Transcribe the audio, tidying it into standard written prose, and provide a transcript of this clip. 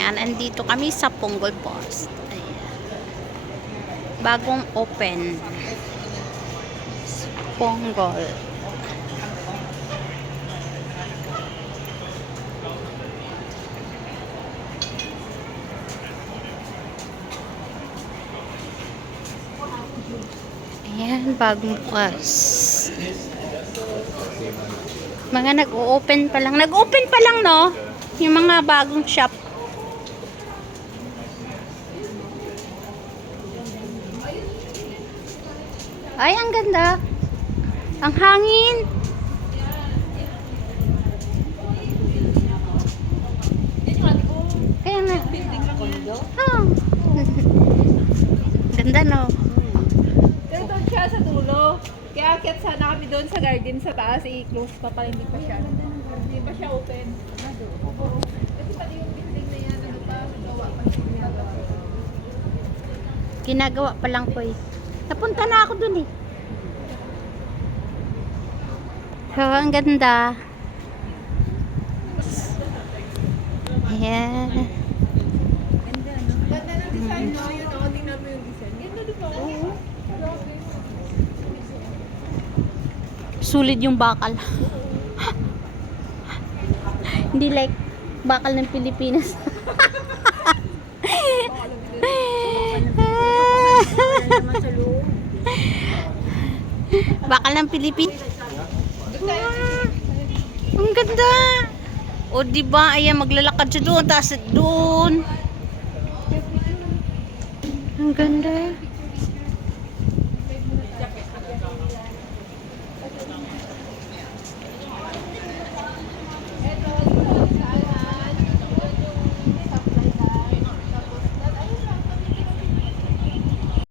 Ayan, andito kami sa Punggol Post. Ayan. Bagong open. Punggol. Ayan, bagong bukas. Mga nag-o-open pa lang. Nag-open pa lang, no? Yung mga bagong shop. Ay, ang ganda. Ang hangin. Kaya nga. Oh. Ganda, no? Pero doon siya sa dulo. Kaya akyat sana kami doon sa garden sa taas. I-close pa pala. Hindi pa siya. Hindi pa siya open. Kasi pati yung building na yan. Ano pa? Gawa pa siya. Ginagawa pa lang po eh. Napunta na ako dun eh. So, ang ganda. Ayan. Ganda ng design, no? Yun, no? Tingnan mo yung design. Ganda di ba? Oo. Sulit yung bakal. Hindi like bakal ng Pilipinas. Bakal ng Pilipinas. Ang ganda. O diba, ayan maglalakad siya doon, taas doon. Ang ganda.